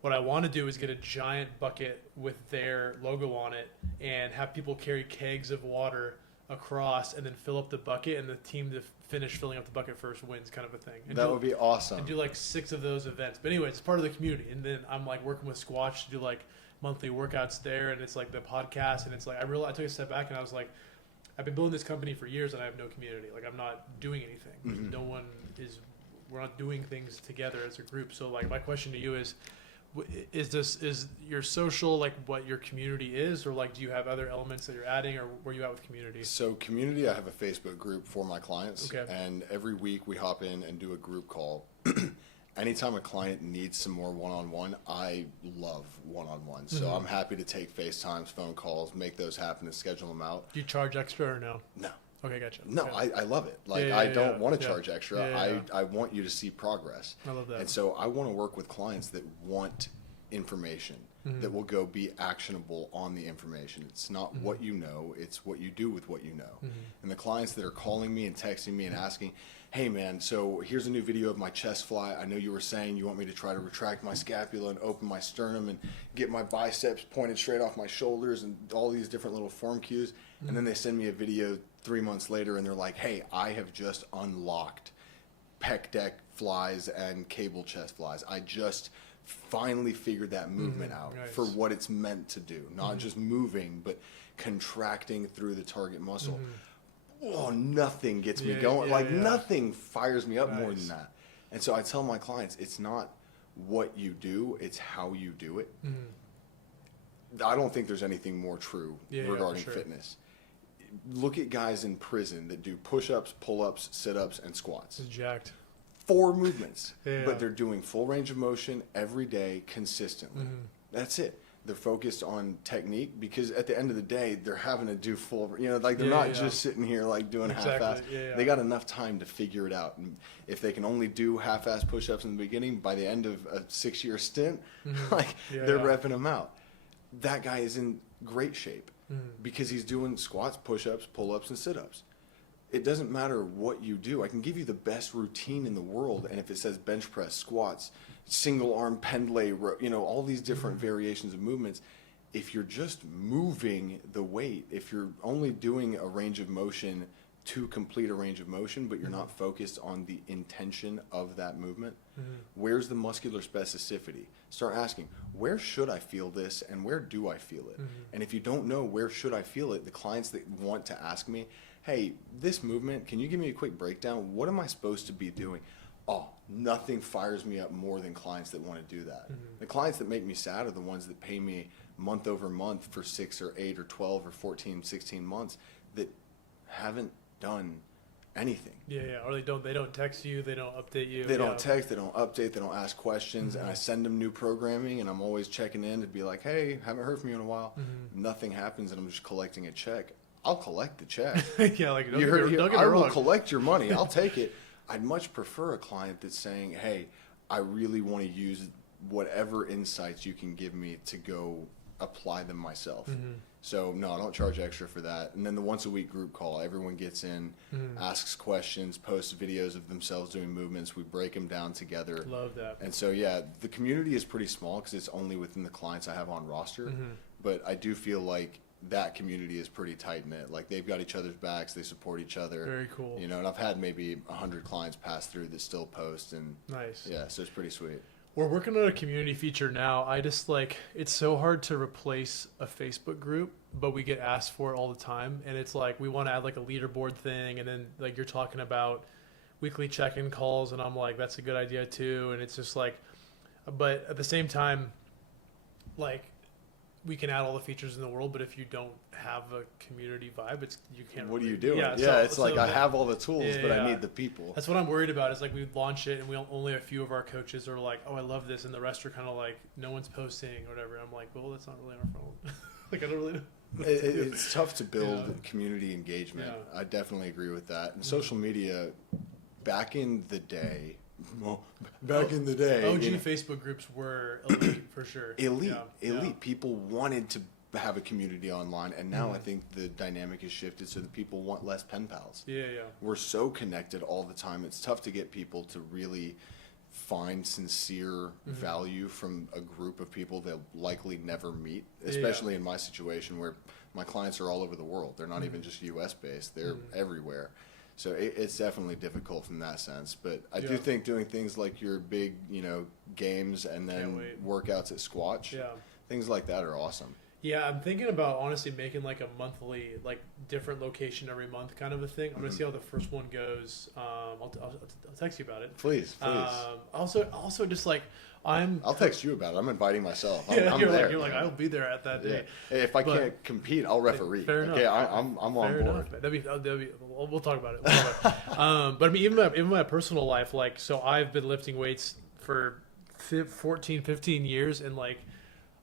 what I want to do is get a giant bucket with their logo on it and have people carry kegs of water across and then fill up the bucket, and the team to finish filling up the bucket first wins, kind of a thing. And that would be awesome. And do like 6 of those events. But anyway, it's part of the community. And then I'm like working with Squatch to do like monthly workouts there, and it's like the podcast, and it's like I took a step back and I was like, I've been building this company for years and I have no community. Like I'm not doing anything. We're not doing things together as a group. So like my question to you is your social like what your community is, or like do you have other elements that you're adding, or where you at with community? So community, I have a Facebook group for my clients, and every week we hop in and do a group call. Anytime a client needs some more one-on-one, I love one-on-one. So I'm happy to take FaceTimes, phone calls, make those happen and schedule them out. Do you charge extra or no? No. Okay, gotcha. No, I love it. Like I don't want to charge extra. I want you to see progress. I love that. And so I want to work with clients that want information that will go be actionable on the information. It's not what you know, it's what you do with what you know. And the clients that are calling me and texting me and asking, hey man, so here's a new video of my chest fly. I know you were saying you want me to try to retract my scapula and open my sternum and get my biceps pointed straight off my shoulders and all these different little form cues. And then they send me a video 3 months later and they're like, hey, I have just unlocked pec deck flies and cable chest flies. I just finally figured that movement out for what it's meant to do. Not just moving, but contracting through the target muscle. Oh, nothing gets me going. Nothing fires me up more than that. And so I tell my clients, it's not what you do, it's how you do it. I don't think there's anything more true regarding fitness. Look at guys in prison that do push-ups, pull-ups, sit-ups, and squats. It's jacked. 4 movements, but they're doing full range of motion every day consistently. That's it. They're focused on technique because at the end of the day, they're having to do full, they're not just sitting here like doing half-ass. They got enough time to figure it out. And if they can only do half-ass push-ups in the beginning, by the end of a 6-year stint, they're repping them out. That guy is in great shape because he's doing squats, push-ups, pull-ups, and sit-ups. It doesn't matter what you do. I can give you the best routine in the world, and if it says bench press, squats, single arm pendlay, all these different variations of movements, if you're just moving the weight, if you're only doing a range of motion to complete a range of motion, but you're not focused on the intention of that movement, where's the muscular specificity? Start asking, where should I feel this and where do I feel it? And if you don't know where should I feel it, the clients that want to ask me, hey, this movement, can you give me a quick breakdown? What am I supposed to be doing? Oh, nothing fires me up more than clients that want to do that. The clients that make me sad are the ones that pay me month over month for 6 or 8 or 12 or 14, 16 months that haven't done anything. Or they don't text you, they don't update you. They don't text, they don't update, they don't ask questions, and I send them new programming, and I'm always checking in to be like, hey, haven't heard from you in a while. Nothing happens, and I'm just collecting a check. I'll collect the check. I will collect your money. I'll take it. I'd much prefer a client that's saying, hey, I really want to use whatever insights you can give me to go apply them myself. So no, I don't charge extra for that. And then the once a week group call, everyone gets in, asks questions, posts videos of themselves doing movements. We break them down together. Love that. And so, the community is pretty small because it's only within the clients I have on roster. But I do feel like that community is pretty tight knit. Like they've got each other's backs, they support each other. Very cool. And I've had maybe 100 clients pass through that still post, and nice. So it's pretty sweet. We're working on a community feature now. I just it's so hard to replace a Facebook group, but we get asked for it all the time. And it's like, we want to add like a leaderboard thing. And then like you're talking about weekly check-in calls, and I'm like, that's a good idea too. And it's just like, but at the same time, like, we can add all the features in the world, but if you don't have a community vibe, you can't. What do you do? It's like I have all the tools, but I need the people. That's what I'm worried about. Is like we launch it, and only a few of our coaches are like, "Oh, I love this," and the rest are kind of like, "No one's posting or whatever." I'm like, "Well, that's not really our fault." Like I don't really know. It's tough to build community engagement. I definitely agree with that. And social media, back in the day. OG Facebook groups were elite for sure. Elite. People wanted to have a community online, and now I think the dynamic has shifted so that people want less pen pals. We're so connected all the time. It's tough to get people to really find sincere value from a group of people they'll likely never meet, especially in my situation where my clients are all over the world. They're not even just US based, they're everywhere. So it's definitely difficult from that sense. But I do think doing things like your big, games and then workouts at Squatch, things like that are awesome. Yeah, I'm thinking about honestly making like a monthly, like different location every month kind of a thing. I'm going to see how the first one goes. I'll text you about it. Please. Also just like I'll text you about it. I'm inviting myself. I'm there. You're like, I'll be there at that day. Yeah. If I can't compete, I'll referee. Fair enough. Okay, I'm on board. We'll talk about it. But I mean, even my personal life, like, so I've been lifting weights for 14, 15 years, and like,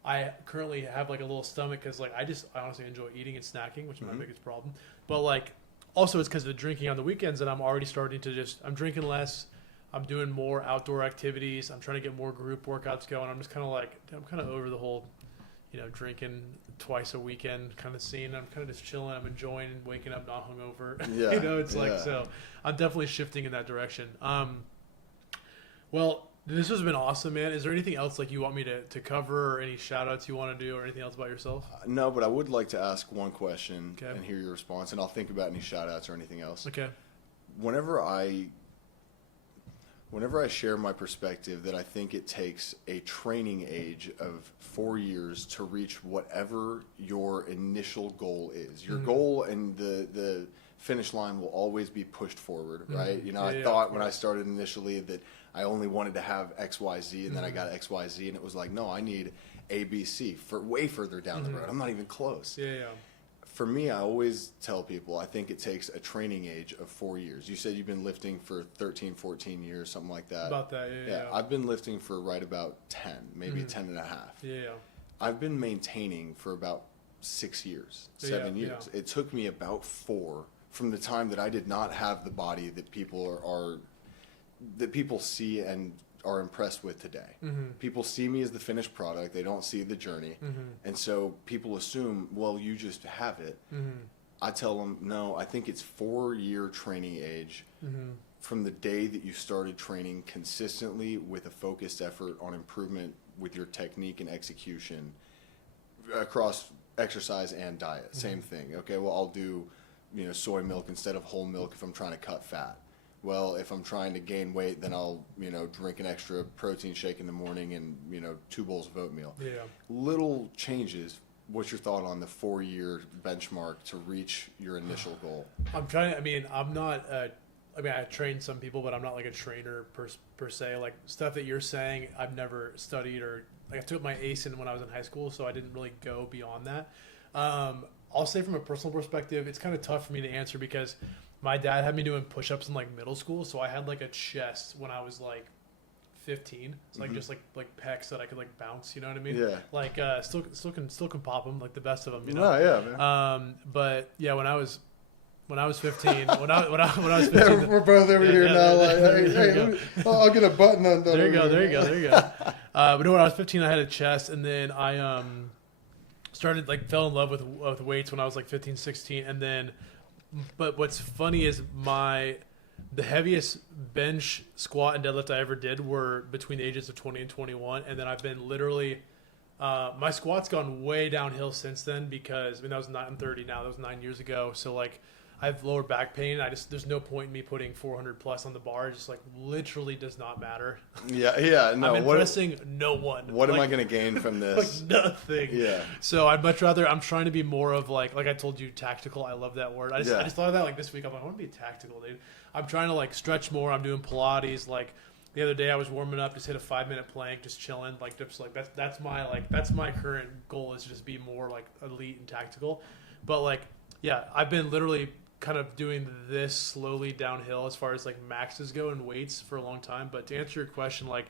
I currently have like a little stomach because like I honestly enjoy eating and snacking, which is my biggest problem. But like, also it's because of the drinking on the weekends, and I'm already starting to I'm drinking less. I'm doing more outdoor activities. I'm trying to get more group workouts going. I'm just kind of like, I'm kind of over the whole, drinking twice a weekend kind of scene. I'm kind of just chilling. I'm enjoying waking up not hungover. It's like, so I'm definitely shifting in that direction. Well, this has been awesome, man. Is there anything else like you want me to cover, or any shout outs you want to do, or anything else about yourself? No, but I would like to ask one question and hear your response, and I'll think about any shout outs or anything else. Okay. Whenever Whenever I share my perspective that I think it takes a training age of 4 years to reach whatever your initial goal is. Your goal and the finish line will always be pushed forward, right? You know, I thought when I started initially that I only wanted to have X, Y, Z, and then I got X, Y, Z, and it was like, no, I need A, B, C for way further down the road. I'm not even close. For me, I always tell people I think it takes a training age of 4 years. You said you've been lifting for 13, 14 years, something like that. About that, yeah. I've been lifting for right about 10, maybe 10 and a half. I've been maintaining for about 6 years, 7 years. It took me about 4 from the time that I did not have the body that people see and are impressed with today. People see me as the finished product. They don't see the journey. And so people assume, well, you just have it. I tell them, no, I think it's 4-year training age from the day that you started training consistently with a focused effort on improvement with your technique and execution across exercise and diet. Same thing. Okay, well, I'll do, soy milk instead of whole milk if I'm trying to cut fat. Well, if I'm trying to gain weight, then I'll, drink an extra protein shake in the morning and, 2 bowls of oatmeal. Little changes. What's your thought on the 4-year benchmark to reach your initial goal? I train some people, but I'm not like a trainer per se. Like stuff that you're saying, I've never studied or I took my ACE when I was in high school, so I didn't really go beyond that. I'll say from a personal perspective, it's kind of tough for me to answer because my dad had me doing push-ups in like middle school, so I had like a chest when I was like 15. It's like just like pecs that I could like bounce, you know what I mean? Yeah. Like still can pop them, like the best of them, you know. Oh, yeah, man. But yeah, when I was 15, when I was 15, yeah, we're both over here now. Like, hey, I'll get a button undone. There you go. But when I was 15, I had a chest, and then I started like fell in love with weights when I was like 15, 16, and then. But what's funny is the heaviest bench, squat, and deadlift I ever did were between the ages of 20 and 21, and then I've been literally my squat's gone way downhill since then because I'm 30 now. That was 9 years ago. So like I have lower back pain. There's no point in me putting 400 plus on the bar. It just like literally does not matter. Yeah. No, I'm impressing no one. What am I going to gain from this? Like nothing. Yeah. So I'd much rather. I'm trying to be more of like I told you, tactical. I love that word. I just thought of that like this week. I'm like, I want to be tactical, dude. I'm trying to like stretch more. I'm doing Pilates. Like the other day, I was warming up, just hit a 5-minute plank, just chilling. Like that's my current goal is just be more like elite and tactical. But like I've been literally kind of doing this slowly downhill as far as like maxes go and weights for a long time. But to answer your question, like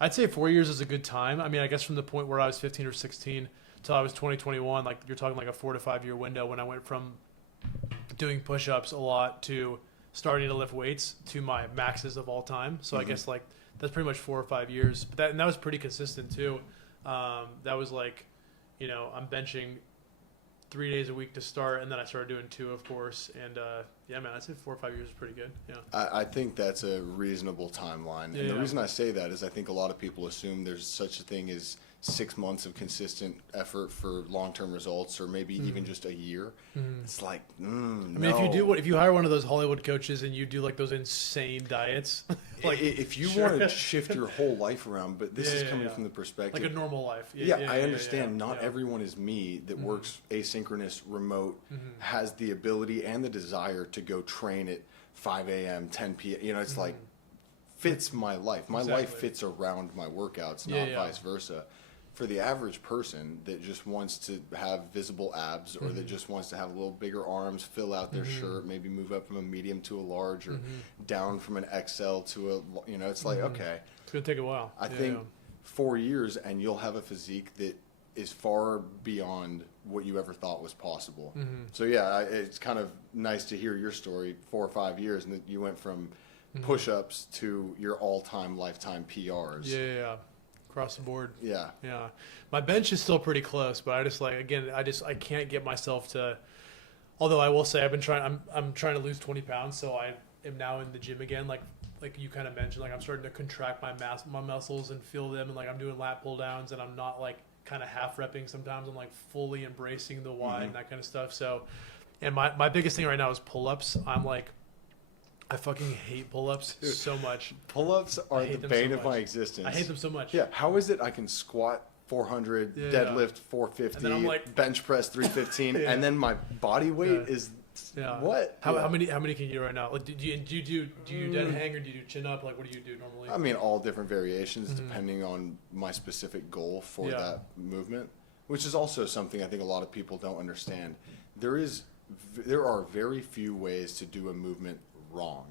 I'd say 4 years is a good time. I mean, I guess from the point where I was 15 or 16 till I was 20, 21, like you're talking like a 4 to 5 year window when I went from doing push-ups a lot to starting to lift weights to my maxes of all time. So I guess like that's pretty much 4 or 5 years, but that was pretty consistent too. That was like, I'm benching 3 days a week to start, and then I started doing 2, of course. And man, I'd say 4 or 5 years is pretty good. Yeah, I think that's a reasonable timeline. And the reason I say that is I think a lot of people assume there's such a thing as 6 months of consistent effort for long-term results, or maybe even just a year. It's like, I mean, if you hire one of those Hollywood coaches and you do like those insane diets, like if you want to shift your whole life around, but this is coming from the perspective like a normal life. I understand. Not everyone is me that works asynchronous, remote, has the ability and the desire to go train at 5 a.m., 10 p.m. It's like fits my life. My life fits around my workouts, not vice versa. For the average person that just wants to have visible abs or that just wants to have a little bigger arms, fill out their shirt, maybe move up from a medium to a large or down from an XL to a, it's like, okay. It's going to take a while. I think 4 years and you'll have a physique that is far beyond what you ever thought was possible. So it's kind of nice to hear your story, 4 or 5 years, and that you went from push-ups to your all-time lifetime PRs. Yeah. Across the board. Yeah. My bench is still pretty close, but I can't get myself to. Although I will say I'm trying to lose 20 pounds, so I am now in the gym again. Like you kind of mentioned, like I'm starting to contract my muscles and feel them, and like I'm doing lat pull downs, and I'm not like kind of half repping. Sometimes I'm like fully embracing the wide and that kind of stuff. So, and my biggest thing right now is pull ups. I'm like I fucking hate pull-ups so much. Pull-ups are the bane of my existence. I hate them so much. Yeah. How is it I can squat 400, deadlift 450, bench press 315, and then my body weight is what? How many can you do right now? Like, do you dead hang or do you do chin up? Like, what do you do normally? I mean, all different variations depending on my specific goal for that movement, which is also something I think a lot of people don't understand. There are very few ways to do a movement wrong.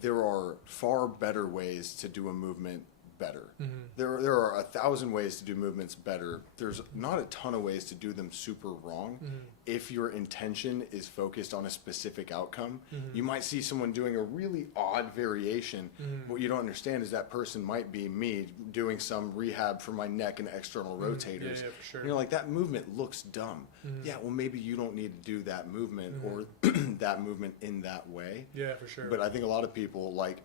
There are far better ways to do a movement better. There are 1,000 ways to do movements better. There's not a ton of ways to do them super wrong. If your intention is focused on a specific outcome, you might see someone doing a really odd variation. What you don't understand is that person might be me doing some rehab for my neck and external rotators. Yeah, for sure. You know, like that movement looks dumb. Yeah, well, maybe you don't need to do that movement or that movement in that way. Yeah, for sure. But I think a lot of people like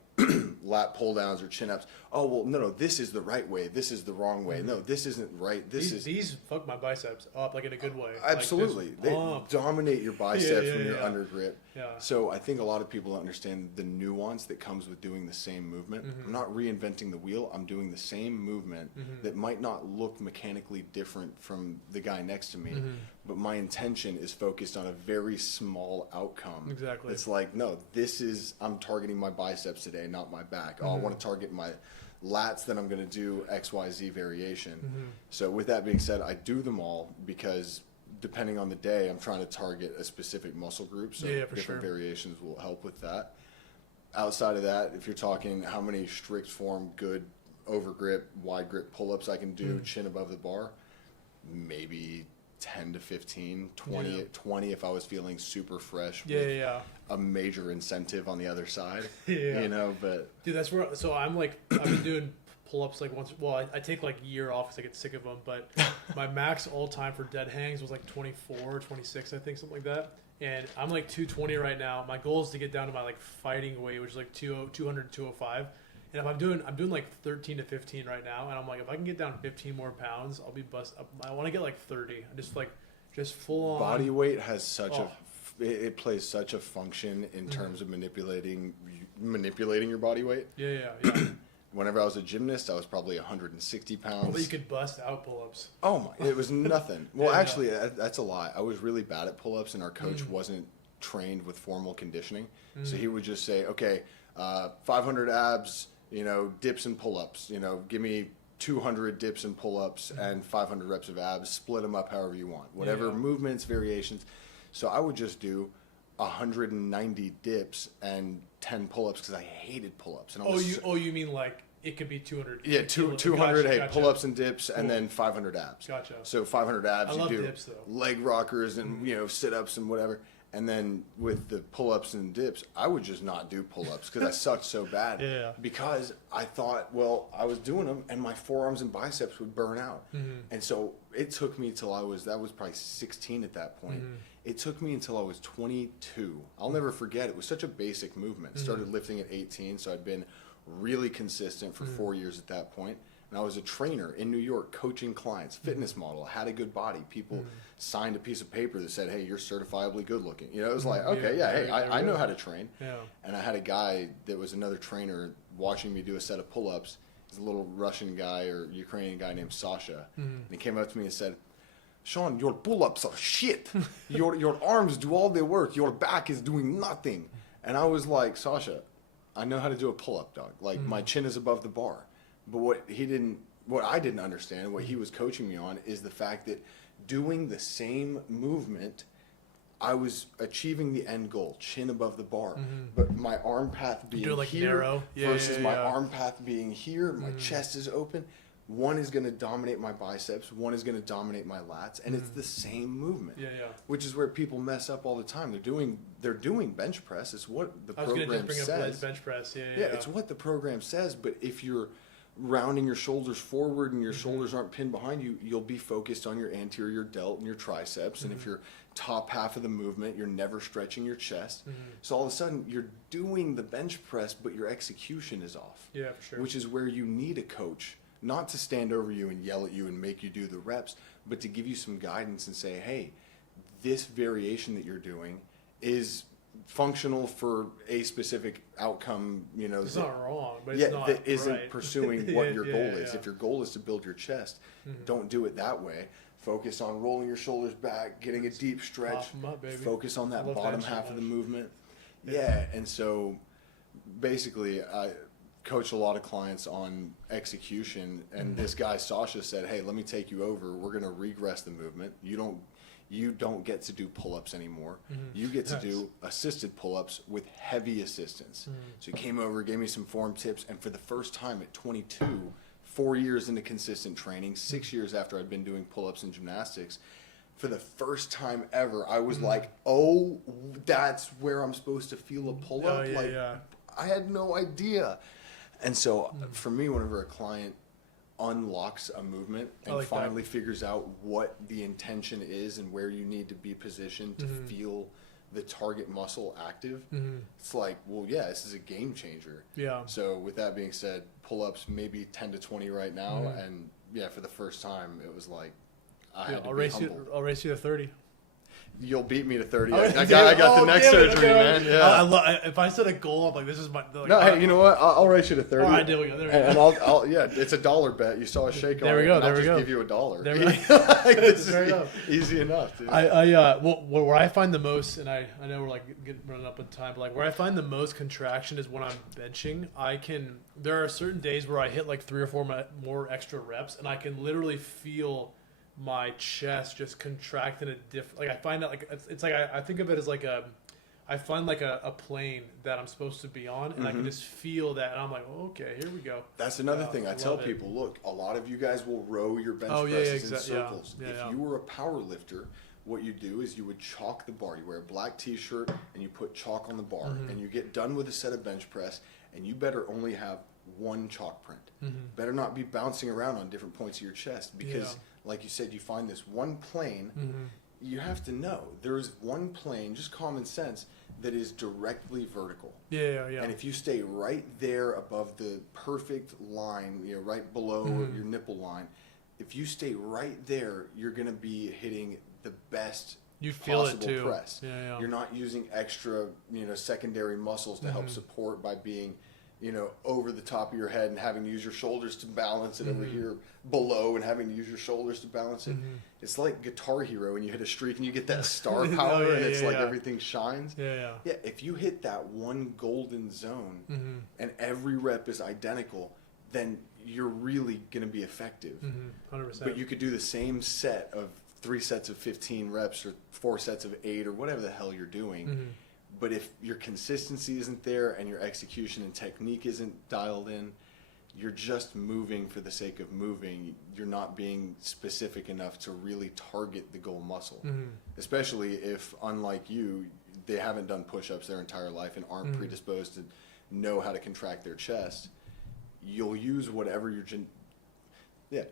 lat pull downs or chin ups. Oh, well, no, this is the right way. This is the wrong way. No, this isn't right. These fuck my biceps up, like in a good way. Absolutely. Like they dominate your biceps when you're under grip. Yeah. So I think a lot of people don't understand the nuance that comes with doing the same movement. I'm not reinventing the wheel. I'm doing the same movement that might not look mechanically different from the guy next to me, but my intention is focused on a very small outcome. Exactly. It's like, no, I'm targeting my biceps today, not my back. Oh, I want to target my lats, then I'm going to do XYZ variation. So with that being said, I do them all because depending on the day, I'm trying to target a specific muscle group. So different variations will help with that. Outside of that, if you're talking how many strict form, good over grip, wide grip pull-ups I can do, chin above the bar, maybe 10 to 15, 20 if I was feeling super fresh with a major incentive on the other side. You know, but dude, that's where, so I'm like, I've been doing pull-ups like once, well, I take like a year off because I get sick of them, but my max all time for dead hangs was like 24, 26, I think, something like that. And I'm like 220 right now. My goal is to get down to my like fighting weight, which is like 200, 205. And if I'm doing like 13 to 15 right now, and I'm like, if I can get down 15 more pounds, I'll be I want to get like 30. I just full on. Body weight has such it plays such a function in terms of manipulating your body weight. Yeah. Whenever I was a gymnast, I was probably 160 pounds. But you could bust out pull-ups. Oh my, it was nothing. Well, actually, that's a lie. I was really bad at pull-ups, and our coach wasn't trained with formal conditioning. So he would just say, okay, 500 abs, dips and pull-ups, give me 200 dips and pull-ups and 500 reps of abs, split them up however you want, whatever movements, variations. So I would just do 190 dips and 10 pull-ups because I hated pull-ups. And you mean like it could be 200? Yeah, 200 pull-ups and dips, and then 500 abs. Gotcha. So 500 abs, I love do dips, though. leg rockers and sit-ups and whatever. And then with the pull-ups and dips, I would just not do pull-ups because I sucked so bad. Because I thought, well, I was doing them and my forearms and biceps would burn out. And so it took me till that was probably 16 at that point. It took me until I was 22. I'll never forget. It was such a basic movement. Started lifting at 18, so I'd been really consistent for 4 years at that point. And I was a trainer in New York coaching clients, fitness model, had a good body. People signed a piece of paper that said, hey, you're certifiably good looking. It was like, okay, I know how to train. And I had a guy that was another trainer watching me do a set of pull-ups. He's a little Russian guy or Ukrainian guy named Sasha. And he came up to me and said, Sean, your pull-ups are shit. Your arms do all the work. Your back is doing nothing. And I was like, Sasha, I know how to do a pull-up, dog. Like, my chin is above the bar. But what I didn't understand, what he was coaching me on, is the fact that doing the same movement, I was achieving the end goal, chin above the bar. But my arm path being like here narrow. versus my arm path being here, my chest is open. One is going to dominate my biceps, one is going to dominate my lats, and it's the same movement. Which is where people mess up all the time. They're doing bench press. It's what the program says. Up bench press. It's what the program says. But if you're rounding your shoulders forward and your shoulders aren't pinned behind you, you'll be focused on your anterior delt and your triceps. And if you're top half of the movement, you're never stretching your chest. So all of a sudden, you're doing the bench press, but your execution is off. Yeah, for sure. Which is where you need a coach. Not to stand over you and yell at you and make you do the reps, but to give you some guidance and say, hey, this variation that you're doing is functional for a specific outcome, you know. It's not wrong, but it's not that isn't right. pursuing what your goal is. If your goal is to build your chest, don't do it that way. Focus on rolling your shoulders back, getting a deep stretch. Up, focus on that bottom half of the movement. And so basically I coach a lot of clients on execution, and this guy Sasha said, hey, let me take you over. We're going to regress the movement. You don't get to do pull-ups anymore. You get to do assisted pull-ups with heavy assistance. So he came over, gave me some form tips, and for the first time at 22, 4 years into consistent training, 6 years after I'd been doing pull-ups and gymnastics, for the first time ever, I was like, oh, that's where I'm supposed to feel a pull-up? I had no idea. And so for me, whenever a client unlocks a movement and finally figures out what the intention is and where you need to be positioned to feel the target muscle active, it's like, well, yeah, this is a game changer. So with that being said, pull-ups maybe 10 to 20 right now, and yeah, for the first time, it was like I'll race you to 30. You'll beat me to 30. I got the neck surgery, man. Yeah. If I set a goal, I'm like, this is my. Like, no, hey, you know what? I'll race you to 30. All right, there we go. And I'll it's a $1 bet. You saw a shake on it. I'll just give you $1. There we go. It's easy enough, dude. Where I find the most, and I know we're like running up on time, but like where I find the most contraction is when I'm benching. There are certain days where I hit like 3 or 4 more extra reps, and I can literally feel my chest just contract in a different, like I find that like it's like I think of it as like I find like a plane that I'm supposed to be on, and I can just feel that, and I'm like, okay, here we go. That's another thing I tell people. Look, a lot of you guys will row your bench presses in circles. If you were a power lifter, what you do is you would chalk the bar. You wear a black t-shirt and you put chalk on the bar, and you get done with a set of bench press, and you better only have one chalk print. Better not be bouncing around on different points of your chest, because like you said, you find this one plane. You have to know there's one plane, just common sense, that is directly vertical. And if you stay right there above the perfect line, you know, right below your nipple line, if you stay right there, you're going to be hitting the best possible press. You're not using extra, secondary muscles to help support by being, over the top of your head and having to use your shoulders to balance it over here below and having to use your shoulders to balance it. It's like Guitar Hero when you hit a streak and you get that star power and it's like everything shines. If you hit that one golden zone and every rep is identical, then you're really going to be effective. 100%. But you could do the same set of 3 sets of 15 reps or 4 sets of 8 or whatever the hell you're doing. But if your consistency isn't there and your execution and technique isn't dialed in, you're just moving for the sake of moving. You're not being specific enough to really target the goal muscle. Especially if, unlike you, they haven't done push-ups their entire life and aren't predisposed to know how to contract their chest. You'll use whatever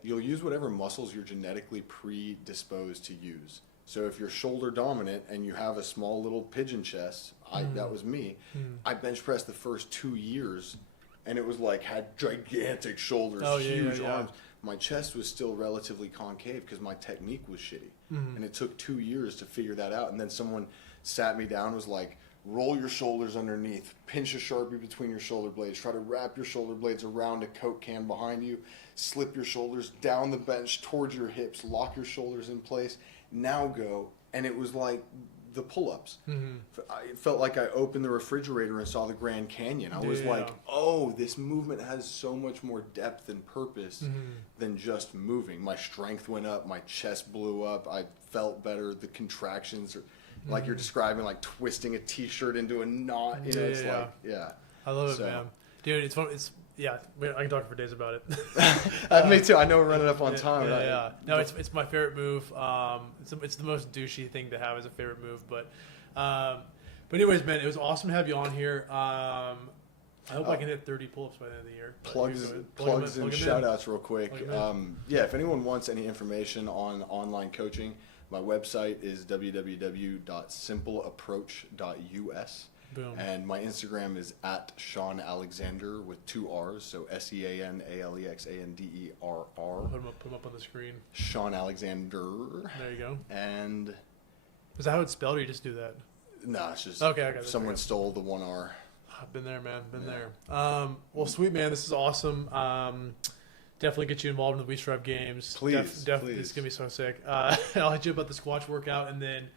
you'll use whatever muscles you're genetically predisposed to use. So if you're shoulder dominant and you have a small little pigeon chest, that was me. I bench pressed the first 2 years, and it was like had gigantic shoulders, huge arms. My chest was still relatively concave because my technique was shitty. And it took 2 years to figure that out. And then someone sat me down and was like, roll your shoulders underneath, pinch a Sharpie between your shoulder blades, try to wrap your shoulder blades around a Coke can behind you, slip your shoulders down the bench towards your hips, lock your shoulders in place, now go. And it was like the pull-ups. It felt like I opened the refrigerator and saw the Grand Canyon. I was like, oh, this movement has so much more depth and purpose than just moving. My strength went up, my chest blew up, I felt better, the contractions are like you're describing, like twisting a t-shirt into a knot. I love it, man. Dude, it's fun. I can talk for days about it. Me too. I know we're running up on time. No, it's my favorite move. It's the most douchey thing to have as a favorite move. But anyways, man, it was awesome to have you on here. I hope I can hit 30 pull-ups by the end of the year. Plugs and shout-outs real quick. If anyone wants any information on online coaching, my website is www.simpleapproach.us. Boom. And my Instagram is at Sean Alexander with 2 R's, so SeanAlexanderr. Put them up on the screen. Sean Alexander. There you go. And is that how it's spelled, or you just do that? No, it's just okay. Someone stole the 1 hour. I've been there, man. Been there. Well, sweet, man. This is awesome. Definitely get you involved in the We Strive games. Please. Definitely. It's going to be so sick. I'll hit you about the Squatch workout. And then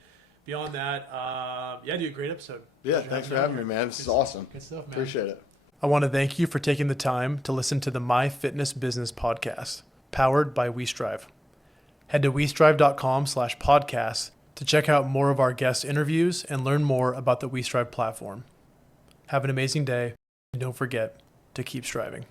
beyond that, dude, great episode. Yeah, thanks for having me, man. This is awesome. Good stuff, man. Appreciate it. I want to thank you for taking the time to listen to the My Fitness Business podcast, powered by We Strive. Head to westrive.com/podcast to check out more of our guest interviews and learn more about the We Strive platform. Have an amazing day, and don't forget to keep striving.